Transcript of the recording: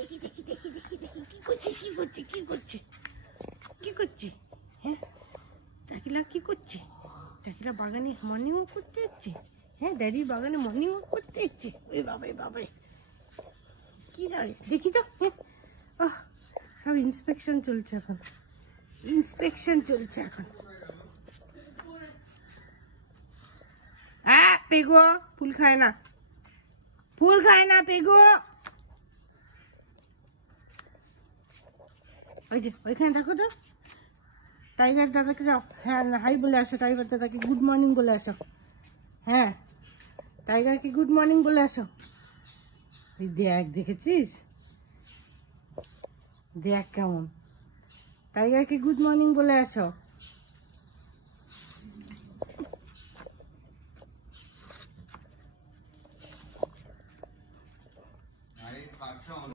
দেখি দেখি দেখি দেখি দেখি কি করছে কি করছে কি করছে কি করছে? হ্যাঁ টাকিলা কি করছে? টাকিলা বাগানে মর্নিং ওয়াক করতে যাচ্ছে। হ্যাঁ ড্যাডির বাগানে মর্নিং ওয়াক করতে যাচ্ছে। ওই বাবাই বাবাই কি দাঁড়িয়ে দেখি তো। হ্যাঁ সব ইন্সপেকশন চলছে এখন, ইন্সপেকশন চলছে এখন। হ্যাঁ পেগো ফুল খায় না, ফুল খায় না পেগো। ওই যে ওইখানে দেখো তো টাইগার দাদাকে যাও, হ্যাঁ হাই বলে আসো, টাইগার দাদাকে গুড মর্নিং বলে আসো। হ্যাঁ টাইগারকে গুড মর্নিং বলে আসো। দেখ দেখেছিস, দেখ কেমন, টাইগারকে গুড মর্নিং বলে আসো।